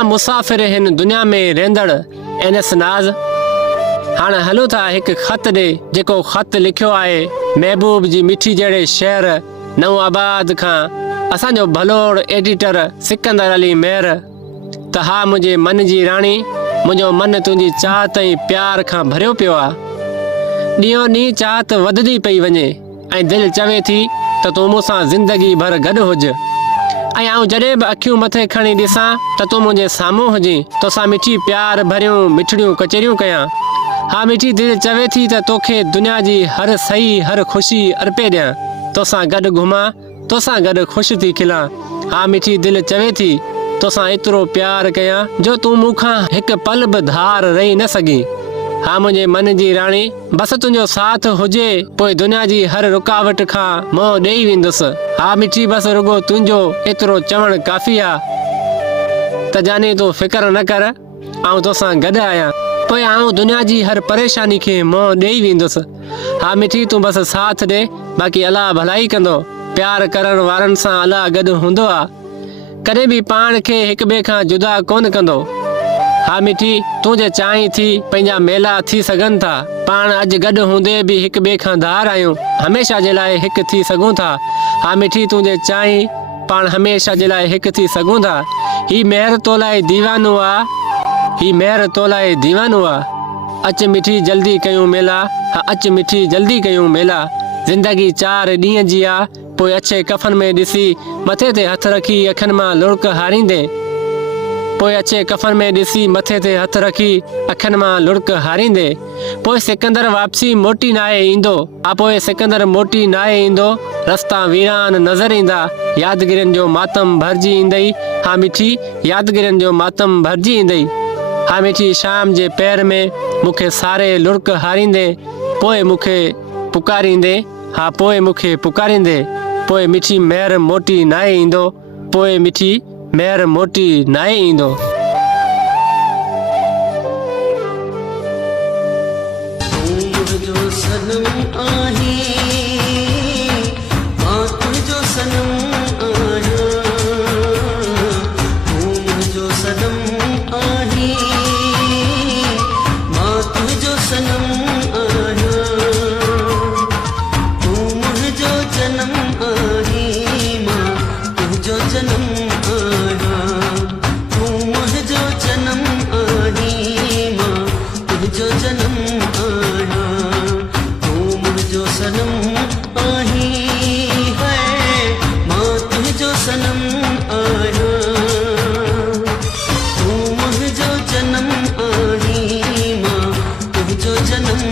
घणा मुसाफ़िर हिन दुनिया में रहंदड़ एनस नाज़। हाणे हलो था एक ख़त ॾे जेको ख़त लिखियो आहे महबूब जी मिठी जहिड़े शहर नओं आबाद खां असांजो भलोड़ एडिटर सिकंदर अली मेहर। त हा मुंहिंजे मन जी राणी, मुंहिंजो मन तुंहिंजी चाहत ऐं प्यार खां भरियो पियो आहे। ॾींहों ॾींहुं चाहत वधंदी पई वञे ऐं दिलि चवे थी त तूं मूंसां ज़िंदगी भर गॾु हुज। ऐं आऊं जॾहिं बि अखियूं मथे खणी ॾिसां त तूं मुंहिंजे साम्हूं हुजे, तोसां मिठी प्यार भरियूं मिठड़ियूं कचरियूं कयां। हा मिठी दिलि चवे थी त तोखे दुनिया जी हर सही हर ख़ुशी अर्पे ॾियां, तोसां गॾु घुमां, तोसां गॾु ख़ुशि थी खिलां। हा मिठी दिलि चवे थी तोसां एतिरो प्यार कयां जो तूं मूंखां हिकु पल बि धार रही न सघीं। हा मुंहिंजे मन जी राणी, बसि तुंहिंजो साथ हुजे पोइ दुनिया जी हर रुकावट खां मोह ॾेई वेंदुसि। हा मिठी बसि रुगो तुंहिंजो एतिरो चवणु काफ़ी आहे त जाने तूं फिकर न कर, आऊं तोसां गॾु आहियां, पोइ आऊं दुनिया जी हर परेशानी खे मोह ॾेई वेंदुसि। हा मिठी तूं बसि साथ ॾे, बाक़ी अलाह भलाई कंदो। प्यार करण वारनि सां अलाह गॾु हूंदो आहे, कॾहिं बि पाण खे हिक ॿिए खां जुदा कोन कंदो। हा मिठी तूं जे चाहीं थी पंहिंजा मेला थी सघनि था, पाण अॼु गॾु हूंदे बि हिक ॿिए खां धार आहियूं, हमेशह जे लाइ हिकु थी सघूं था। हा मिठी तूं जे चाहीं पाण हमेशह जे लाइ हिकु थी सघूं था। ही महर तो लाइ दीवानो आहे, ही महर तो लाइ दीवानो आहे। अच मिठी जल्दी कयूं मेला, हा अच मिठी जल्दी कयूं मेला। ज़िंदगी 4 ॾींहं जी आहे, पोइ अच्छे कफन में ॾिसी मथे ते हथ रखी अखियुनि मां लुड़क हारींदे, पोइ अच्छे कफन में ॾिसी मथे ते हथ रखी अखियुनि मां लुड़क हारींदे। पोइ सिकंदर वापसी मोटी नाहे ईंदो, पोइ सिकंदर मोटी नाहे ईंदो, रस्ता वीरान नज़र ईंदा, यादगिरियुनि जो मातम भरिजी ईंदई। हा मिठी यादगिरियुनि जो मातम भरिजी ईंदई। हा मिठी शाम जे पैर में मूंखे सारे लुड़क हारींदे, पोइ मूंखे पुकारींदे, हा पोइ मूंखे पुकारींदे, पोइ मिठी महर मोटी नाहे ईंदो, पोइ मिठी महर मोटी नाहे ईंदो। तुंहिंजो सनम आहे, मां तुंहिंजो सनम आहियां, तूं मुंहिंजो सनम आहे, मां तुंहिंजो सनम आहियां, तूं मुंहिंजो जनम आहे, मां तुंहिंजो जनम आहियां, तूं मुंहिंजो जनम आहे, मां तुंहिंजो जनम आहियां, तूं मुंहिंजो सनम आहे, मां तुंहिंजो सनम आहियां, तूं मुंहिंजो जनम आहे, मां तुंहिंजो जनम